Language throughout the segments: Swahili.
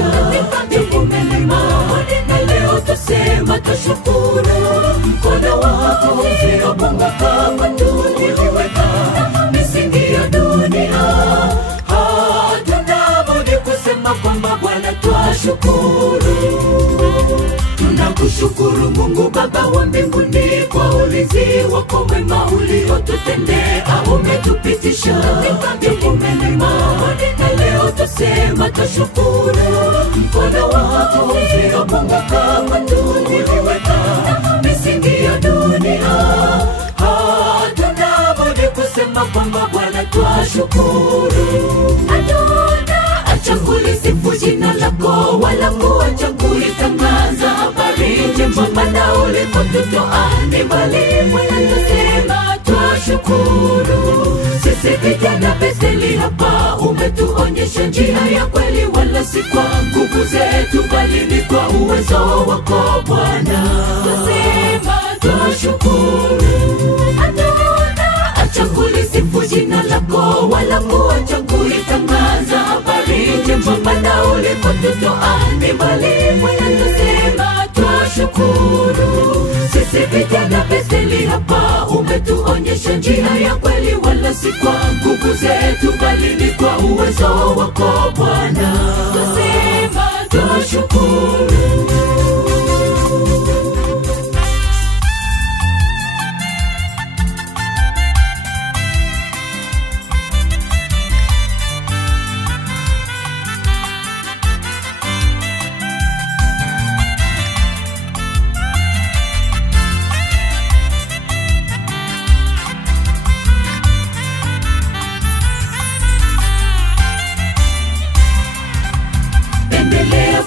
umetupitisha katika milima, na leo tusema tashukuru. Mkono wako usiopunguka kwetu uliweka misingi ya dunia. Hatuna budi kusema kwamba Bwana twashukuru. Tunakushukuru Mungu Baba wa mbinguni kwa ulinzi wako mwema uliotutendea. Umetupitisha katika milima, na leo tusema tashukuru. Mkono wako usiopunguka kwetu uliweka misingi ya dunia. Hatuna budi kusema kwamba Bwana twashukuru. Hatuna acha kulisifu jina lako, wala kuacha kuitangaza habari njema, maana ulipotutoa ni mbali. Bwana tusema twashukuru. Sisi vijana Betheli hapa umetuonyesha njia ya kweli, wala si kwa nguvu zetu bali ni kwa uwezo wako Bwana. Tusema twashukuru. Hatuna acha kulisifu jina lako, wala kuacha kuitangaza habari njema, maana ulipotutoa ni mbali. Bwana tusema twashukuru. Sisi vijana Betheli hapa umetuonyesha njia ya kweli, wala si kwa nguvu zetu bali ni kwa uwezo wako Bwana. Tusema twashukuru.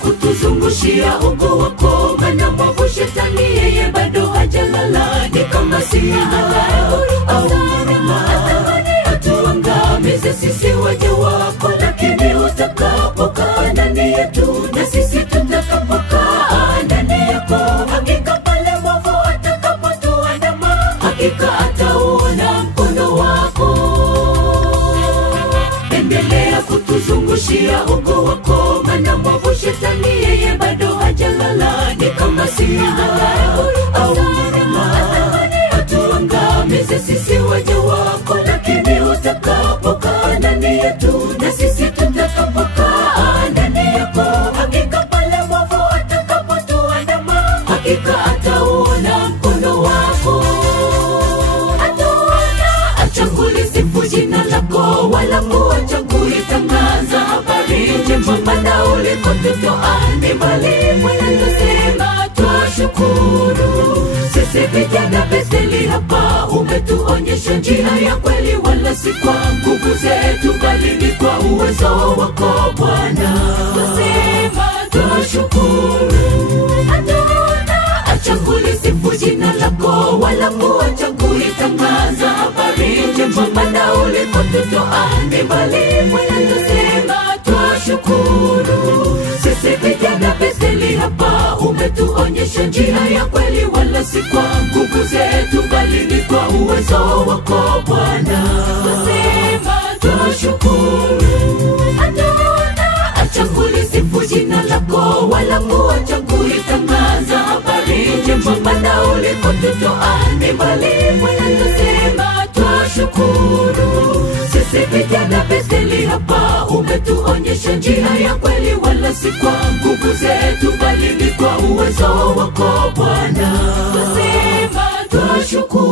Kutuzungushia ugo wako, maana mwovu shetani yeye bado hajalala. Ni kama si halali au huruma, atuangamize sisi waja wako. Lakini utakapokaa ndani yetu, na sisi tutakapokaa ndani yako, hakika pale mwovu atakapotuandama, hakika atauona mkono wako. Endelea kutuzungushia ugo wako, maana mwovu shetani yeye bado hajalala. Ni kama si halali au huruma, atuangamize sisi waja wako. Lakini utakapokaa ndani yetu, na sisi tutakapokaa ndani yako, hakika pale mwovu atakapotuandama, hakika atauona mkono wako. Hatuna acha kulisifu jina lako, wala kuacha kuitangaza habari njema, maana ulipotutoa ni mbali. Bwana tusema twashukuru. Sisi vijana Betheli hapa umetuonyesha njia ya kweli, wala si kwa nguvu zetu bali ni kwa uwezo wako Bwana. Tusema twashukuru. Hatuna acha kulisifu jina lako, wala kuacha kuitangaza habari njema, maana ulipotutoa ni mbali. Bwana tusema twashukuru. Sisi vijana Betheli hapa umetuonyesha njia ya kweli, wala si kwa nguvu zetu bali ni kwa uwezo wako Bwana. Tusema twashukuru. Hatuna acha kulisifu jina lako, wala kuacha kuitangaza habari njema, maana ulipotutoa ni mbali. Bwana tusema twashukuru. Sisi vijana Betheli hapa umetuonyesha njia ya kweli, wala si kwa nguvu zetu bali ni kwa uwezo wako Bwana. Tusema twashukuru.